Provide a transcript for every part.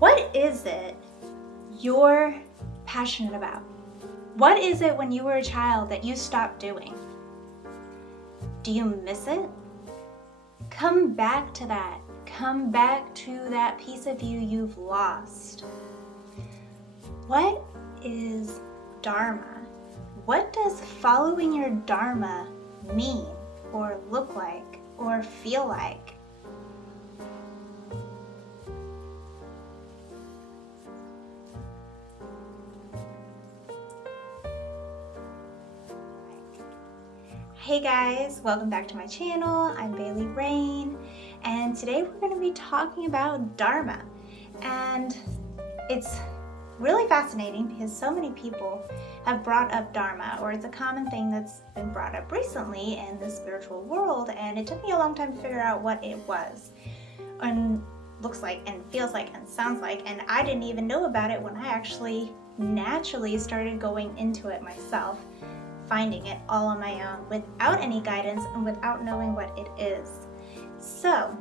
What is it you're passionate about? What is it when you were a child that you stopped doing? Do you miss it? Come back to that. Come back to that piece of you you've lost. What is Dharma? What does following your Dharma mean or look like or feel like? Hey guys, welcome back to my channel. I'm Rayne, and today we're going to be talking about Dharma. And it's really fascinating because so many people have brought up Dharma, or it's a common thing that's been brought up recently in the spiritual world, and it took me a long time to figure out what it was and looks like and feels like and sounds like, and I didn't even know about it when I actually naturally started going into it myself, finding it all on my own without any guidance and without knowing what it is. So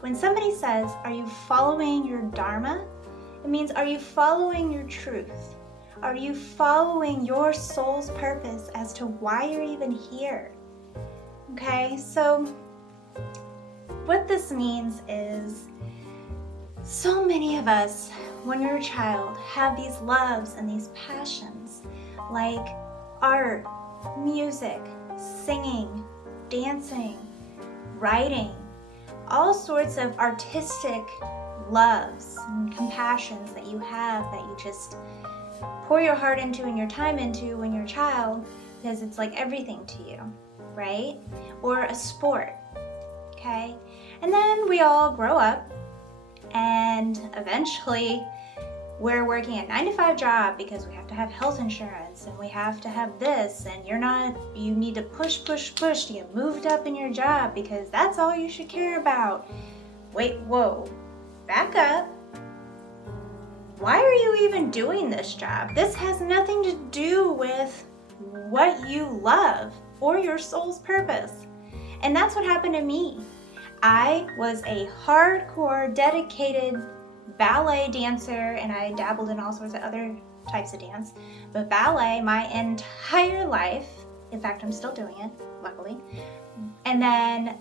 when somebody says, are you following your Dharma? It means, are you following your truth? Are you following your soul's purpose as to why you're even here? Okay, so what this means is so many of us, when you're a child, have these loves and these passions like art, music, singing, dancing, writing, all sorts of artistic loves and compassions that you have that you just pour your heart into and your time into when you're a child, because it's like everything to you, right? Or a sport, okay? And then we all grow up and eventually we're working a 9-to-5 job because we have to have health insurance and we have to have this, and you need to push to get moved up in your job because that's all you should care about. Wait, whoa, back up. Why are you even doing this job? This has nothing to do with what you love or your soul's purpose. And that's what happened to me. I was a hardcore, dedicated ballet dancer, and I dabbled in all sorts of other types of dance, but ballet my entire life. In fact, I'm still doing it, luckily. And then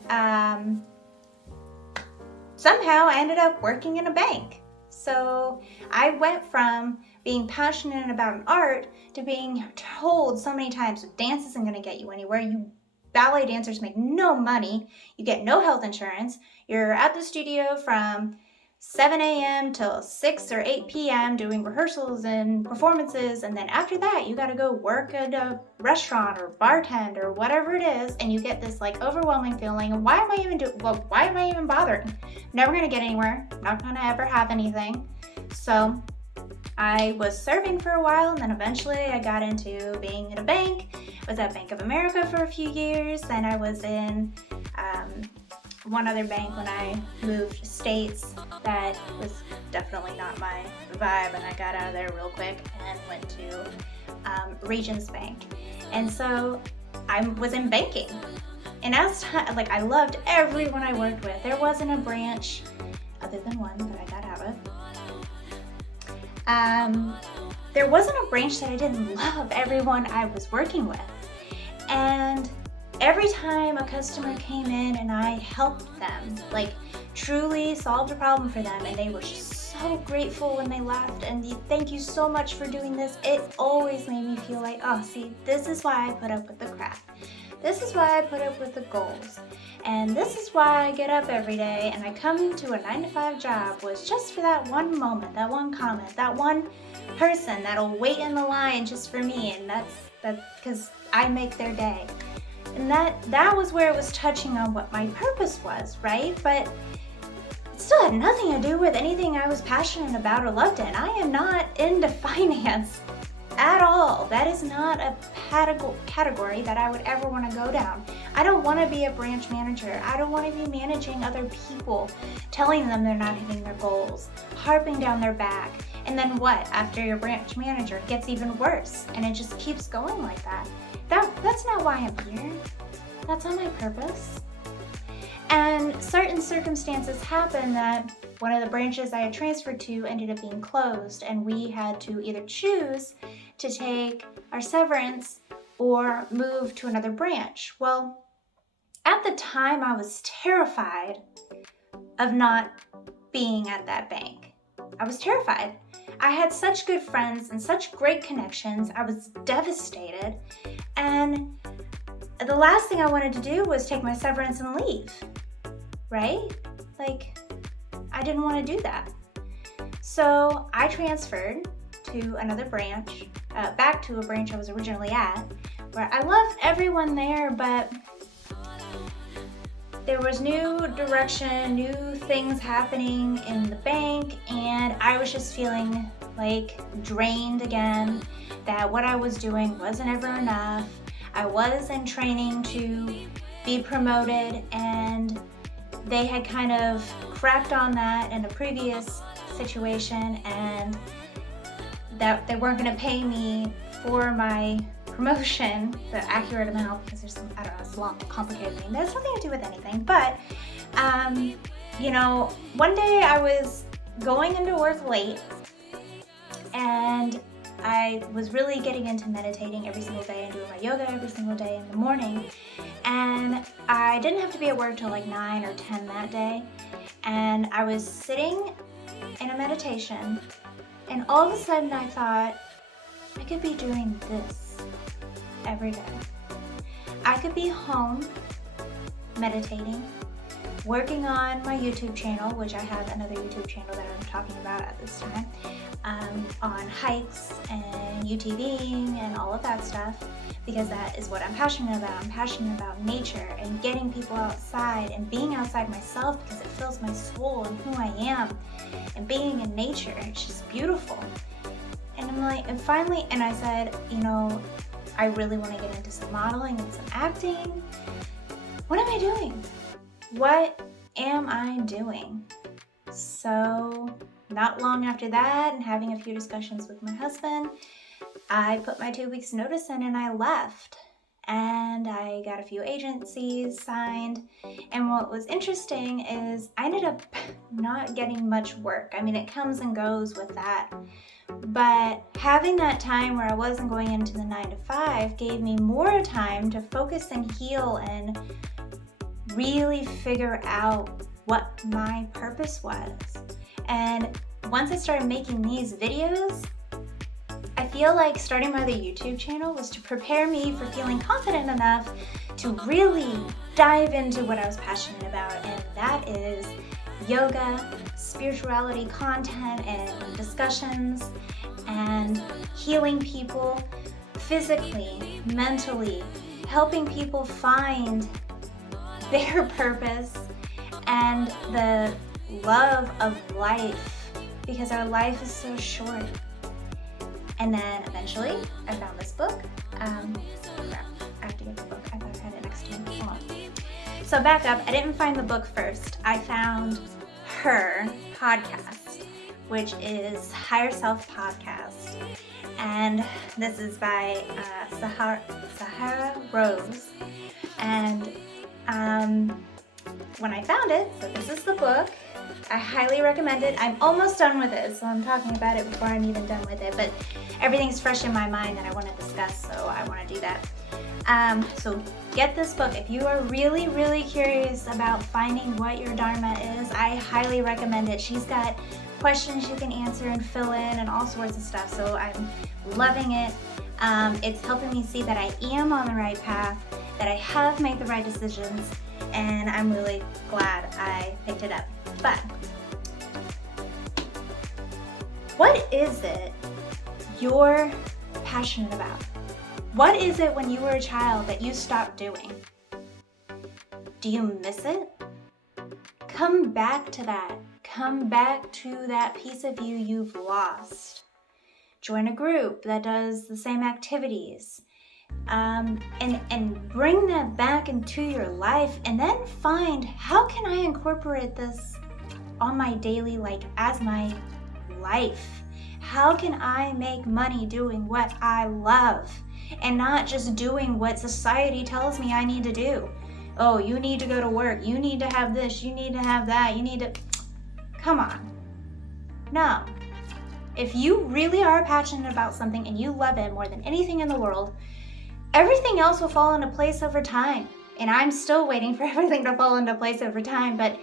somehow I ended up working in a bank. So I went from being passionate about an art to being told so many times, dance isn't going to get you anywhere. You ballet dancers make no money. You get no health insurance. You're at the studio from 7 a.m. till 6 or 8 p.m. doing rehearsals and performances, and then after that you got to go work at a restaurant or bartend or whatever it is, and you get this like overwhelming feeling of why am I even bothering? Never gonna get anywhere, not gonna ever have anything. So I was serving for a while, and then eventually I got into being in a bank. I was at Bank of America for a few years, then I was in one other bank when I moved states that was definitely not my vibe, and I got out of there real quick and went to Regions Bank. And so I was in banking, and I loved everyone I worked with. There wasn't a branch other than one that I got out of. There wasn't a branch that I didn't love everyone I was working with. And every time a customer came in and I helped them, like truly solved a problem for them, and they were so grateful when they left, and thank you so much for doing this, it always made me feel like, oh, see, this is why I put up with the crap. This is why I put up with the goals. And this is why I get up every day and I come to a 9-to-5 job, was just for that one moment, that one comment, that one person that'll wait in the line just for me, and that's because I make their day. And that was where it was touching on what my purpose was, right? But it still had nothing to do with anything I was passionate about or loved in. I am not into finance at all. That is not a category that I would ever want to go down. I don't want to be a branch manager. I don't want to be managing other people, telling them they're not hitting their goals, harping down their back. And then what? After your branch manager, it gets even worse, and it just keeps going like that. That's not why I'm here. That's not my purpose. And certain circumstances happen that one of the branches I had transferred to ended up being closed, and we had to either choose to take our severance or move to another branch. Well, at the time, I was terrified of not being at that bank. I was terrified. I had such good friends and such great connections. I was devastated. And the last thing I wanted to do was take my severance and leave, right? Like, I didn't want to do that. So I transferred to another branch, back to a branch I was originally at, where I loved everyone there, but there was new direction, new things happening in the bank, and I was just feeling like drained again, that what I was doing wasn't ever enough. I was in training to be promoted, and they had kind of crapped on that in a previous situation, and that they weren't going to pay me for my promotion the accurate amount, because there's some, I don't know, it's a long, complicated thing. There's nothing to do with anything, but one day I was going into work late, and I was really getting into meditating every single day and doing my yoga every single day in the morning, and I didn't have to be at work till like 9 or 10 that day, and I was sitting in a meditation, and all of a sudden I thought, I could be doing this every day. I could be home meditating, working on my YouTube channel, which I have another YouTube channel that I'm talking about at this time, on hikes and UTVing and all of that stuff, because that is what I'm passionate about. I'm passionate about nature and getting people outside and being outside myself, because it fills my soul and who I am, and being in nature, it's just beautiful. And I'm like, and finally, and I said, I really want to get into some modeling and some acting. What am I doing? What am I doing? So not long after that, and having a few discussions with my husband, I put my 2 weeks notice in and I left. And I got a few agencies signed. And what was interesting is I ended up not getting much work. I mean, it comes and goes with that. But having that time where I wasn't going into the 9 to 5 gave me more time to focus and heal and really figure out what my purpose was. And once I started making these videos, I feel like starting my other YouTube channel was to prepare me for feeling confident enough to really dive into what I was passionate about, and that is yoga, spirituality content and discussions, and healing people physically, mentally, helping people find their purpose and the love of life, because our life is so short. And then eventually I found this book. Crap, I have to get the book. I thought I had it next to me. Hold on. So back up, I didn't find the book first. I found her podcast, which is Higher Self Podcast. And this is by Sahara Rose. And when I found it, so this is the book. I highly recommend it. I'm almost done with it, so I'm talking about it before I'm even done with it, but everything's fresh in my mind that I want to discuss, so I want to do that. So get this book. If you are really, really curious about finding what your Dharma is, I highly recommend it. She's got questions you can answer and fill in and all sorts of stuff, so I'm loving it. It's helping me see that I am on the right path, that I have made the right decisions, and I'm really glad I picked it up. But what is it you're passionate about? What is it when you were a child that you stopped doing? Do you miss it? Come back to that. Come back to that piece of you you've lost. Join a group that does the same activities. And bring that back into your life, and then find, how can I incorporate this on my daily, as my life? How can I make money doing what I love and not just doing what society tells me I need to do? Oh, you need to go to work. You need to have this. You need to have that. You need to... Come on. No. If you really are passionate about something and you love it more than anything in the world, everything else will fall into place over time. And I'm still waiting for everything to fall into place over time, but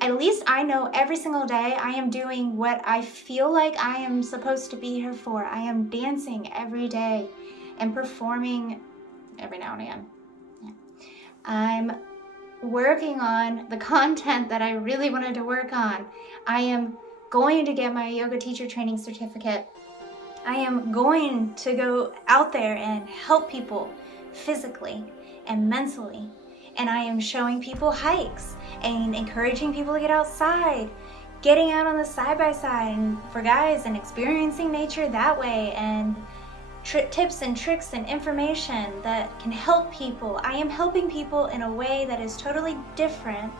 at least I know every single day I am doing what I feel like I am supposed to be here for. I am dancing every day and performing every now and again. Yeah. I'm working on the content that I really wanted to work on. I am going to get my yoga teacher training certificate. I am going to go out there and help people physically and mentally. And I am showing people hikes and encouraging people to get outside, getting out on the side-by-side and for guys and experiencing nature that way, and tips and tricks and information that can help people. I am helping people in a way that is totally different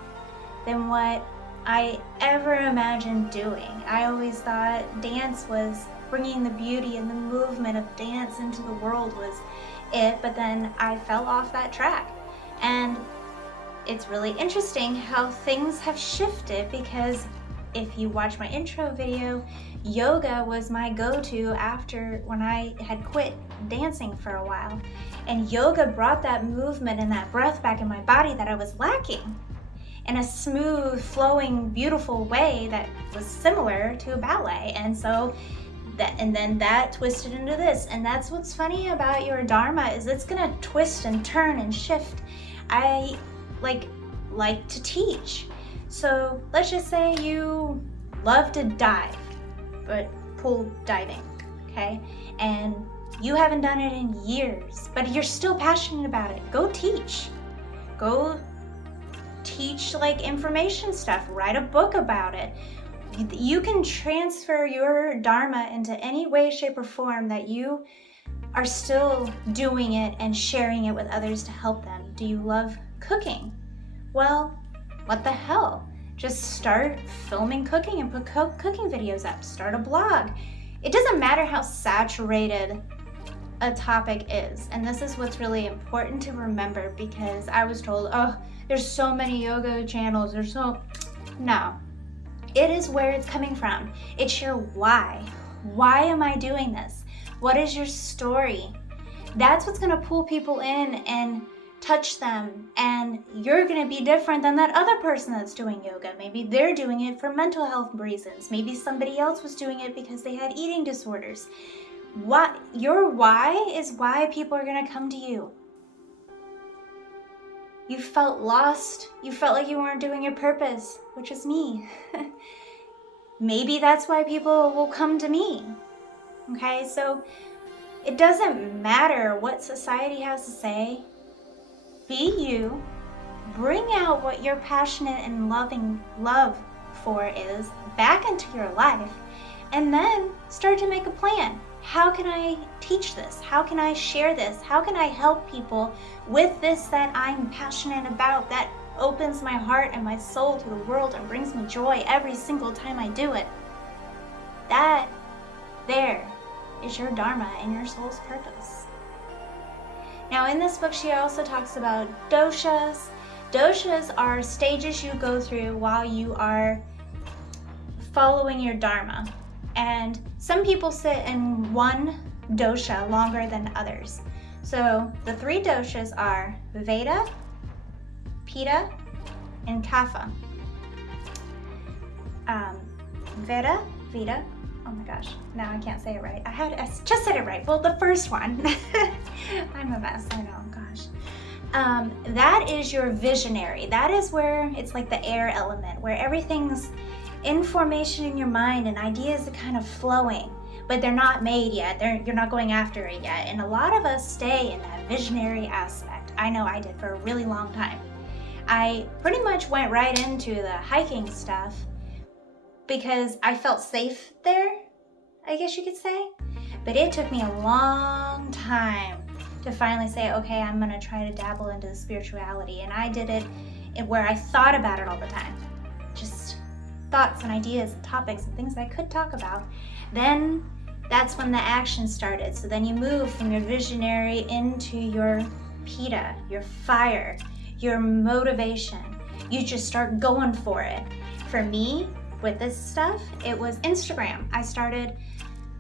than what I ever imagined doing. I always thought dance was bringing the beauty and the movement of dance into the world was it, but then I fell off that track. And it's really interesting how things have shifted, because if you watch my intro video, yoga was my go-to after when I had quit dancing for a while. And yoga brought that movement and that breath back in my body that I was lacking in a smooth, flowing, beautiful way that was similar to ballet. And so then that twisted into this. And that's what's funny about Your Dharma, is it's gonna twist and turn and shift. I like to teach. So let's just say you love to dive, but pool diving, okay? And you haven't done it in years, but you're still passionate about it. Go teach. Go teach information stuff. Write a book about it. You can transfer your Dharma into any way, shape, or form that you are still doing it and sharing it with others to help them. Do you love cooking? Well, what the hell? Just start filming cooking and put cooking videos up. Start a blog. It doesn't matter how saturated a topic is. And this is what's really important to remember, because I was told, oh, there's so many yoga channels. No. It is where it's coming from. It's your why. Why am I doing this? What is your story? That's what's gonna pull people in and touch them. And you're gonna be different than that other person that's doing yoga. Maybe they're doing it for mental health reasons. Maybe somebody else was doing it because they had eating disorders. Your why is why people are gonna come to you. You felt lost. You felt like you weren't doing your purpose, which is me. Maybe that's why people will come to me. Okay, so it doesn't matter what society has to say. Be you. Bring out what you're passionate and love for is back into your life, and then start to make a plan. How can I teach this? How can I share this? How can I help people with this that I'm passionate about, that opens my heart and my soul to the world and brings me joy every single time I do it? That there is your Dharma and your soul's purpose. Now in this book, she also talks about doshas. Doshas are stages you go through while you are following your Dharma. And some people sit in one dosha longer than others. So the 3 doshas are Veda, Pita, and Kapha. Veda, oh my gosh, now I can't say it right. I just said it right. Well, the first one. I'm a mess, I know, gosh. That is your visionary. That is where it's like the air element, where everything's in formation in your mind and ideas are kind of flowing, but they're not made yet. You're not going after it yet. And a lot of us stay in that visionary aspect. I know I did for a really long time. I pretty much went right into the hiking stuff because I felt safe there, I guess you could say. But it took me a long time to finally say, okay, I'm gonna try to dabble into the spirituality. And I did it where I thought about it all the time. Just thoughts and ideas and topics and things I could talk about. Then that's when the action started. So then you move from your visionary into your Pita, your fire, your motivation. You just start going for it. For me, with this stuff, it was Instagram. I started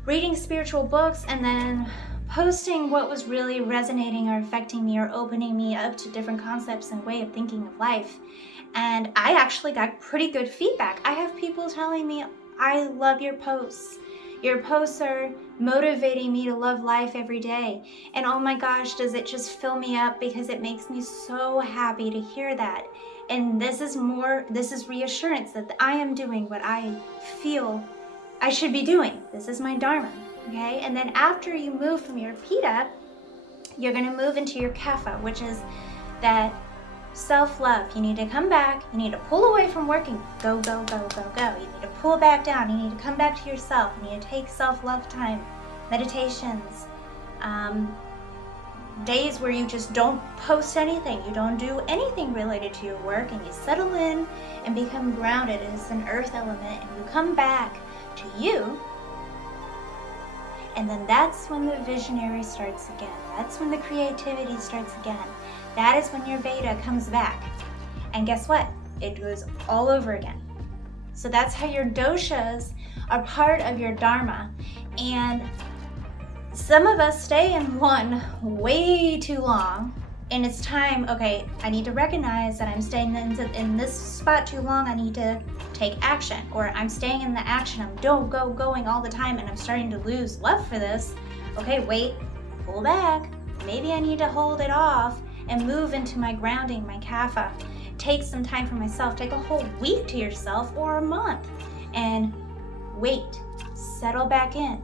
reading spiritual books and then posting what was really resonating or affecting me or opening me up to different concepts and way of thinking of life. And I actually got pretty good feedback. I have people telling me, I love your posts. Your posts are motivating me to love life every day. And oh my gosh, does it just fill me up, because it makes me so happy to hear that. And this is reassurance that I am doing what I feel I should be doing. This is my Dharma, okay? And then after you move from your Pita, you're gonna move into your Kapha, which is that self-love. You need to come back, you need to pull away from working, go, go, go, go, go. You need to pull back down, you need to come back to yourself, you need to take self-love time, meditations, days where you just don't post anything, you don't do anything related to your work, and you settle in and become grounded as an earth element, and you come back to you. And then that's when the visionary starts again. That's when the creativity starts again. That is when your Veda comes back. And guess what? It goes all over again. So that's how your doshas are part of your Dharma. And some of us stay in one way too long. And it's time, okay, I need to recognize that I'm staying in this spot too long. I need to take action. Or I'm staying in the action. I'm going all the time, and I'm starting to lose love for this. Okay, wait, pull back. Maybe I need to hold it off and move into my grounding, my Kapha. Take some time for myself. Take a whole week to yourself, or a month, and wait, settle back in.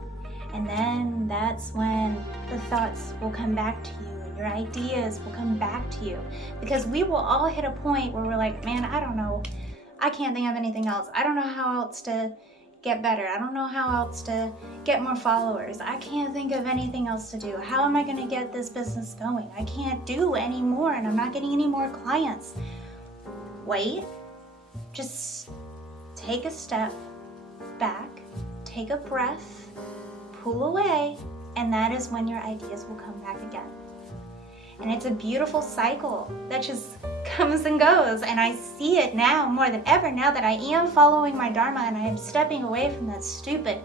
And then that's when the thoughts will come back to you. Your ideas will come back to you, because we will all hit a point where we're like, man, I don't know. I can't think of anything else. I don't know how else to get better. I don't know how else to get more followers. I can't think of anything else to do. How am I going to get this business going? I can't do any more, and I'm not getting any more clients. Wait, just take a step back, take a breath, pull away, and that is when your ideas will come back again. And it's a beautiful cycle that just comes and goes. And I see it now more than ever, now that I am following my Dharma and I am stepping away from that stupid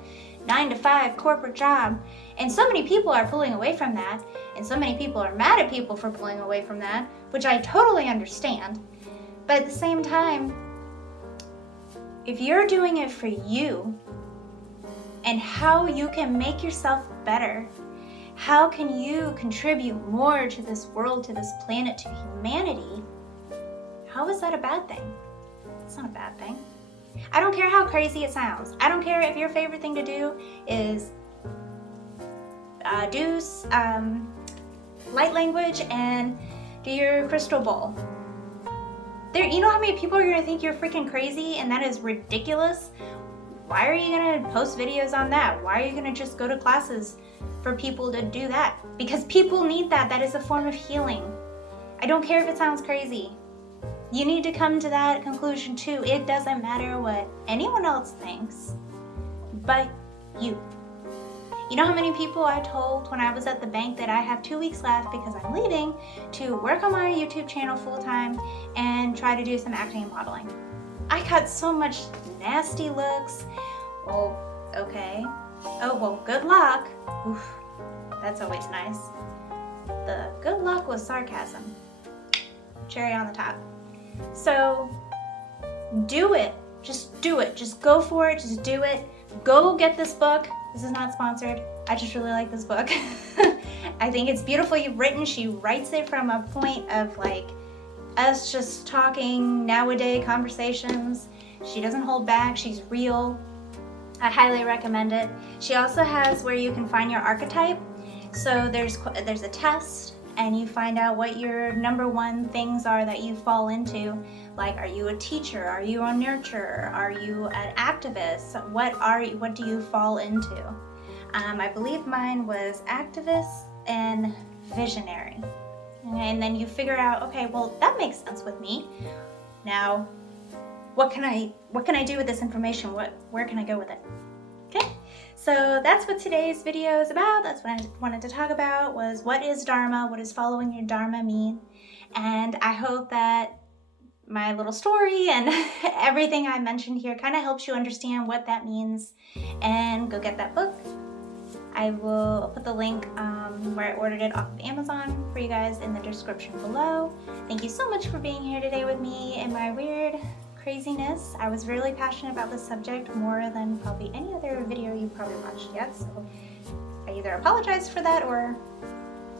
9-to-5 corporate job. And so many people are pulling away from that. And so many people are mad at people for pulling away from that, which I totally understand. But at the same time, if you're doing it for you and how you can make yourself better, how can you contribute more to this world, to this planet, to humanity? How is that a bad thing? It's not a bad thing. I don't care how crazy it sounds. I don't care if your favorite thing to do is do light language and do your crystal bowl. You know how many people are going to think you're freaking crazy, and that is ridiculous? Why are you going to post videos on that? Why are you going to just go to classes for people to do that? Because people need that. That is a form of healing. I don't care if it sounds crazy. You need to come to that conclusion too. It doesn't matter what anyone else thinks, but you. You know how many people I told when I was at the bank that I have 2 weeks left because I'm leaving to work on my YouTube channel full time and try to do some acting and modeling? I got so much nasty looks. Well, okay. Oh, well, good luck. Oof, that's always nice. The good luck was sarcasm. Cherry on the top. So, do it. Just do it. Just go for it. Just do it. Go get this book. This is not sponsored. I just really like this book. I think it's beautifully written. She writes it from a point of like us just talking nowadays conversations. She doesn't hold back. She's real. I highly recommend it. She also has where you can find your archetype. So there's a test, and you find out what your number one things are that you fall into. Like, are you a teacher? Are you a nurturer? Are you an activist? What do you fall into? I believe mine was activist and visionary. And then you figure out, okay, well, that makes sense with me. Now, what can I do with this information? Where can I go with it? Okay, so that's what today's video is about. That's what I wanted to talk about, was what is Dharma? What does following your Dharma mean? And I hope that my little story and everything I mentioned here kind of helps you understand what that means, and go get that book. I will put the link where I ordered it off of Amazon for you guys in the description below. Thank you so much for being here today with me in my weird craziness. I was really passionate about this subject, more than probably any other video you've probably watched yet, so I either apologize for that or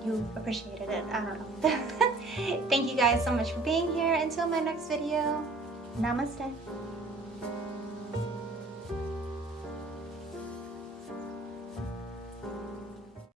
you appreciated it. I don't know. Thank you guys so much for being here. Until my next video, namaste.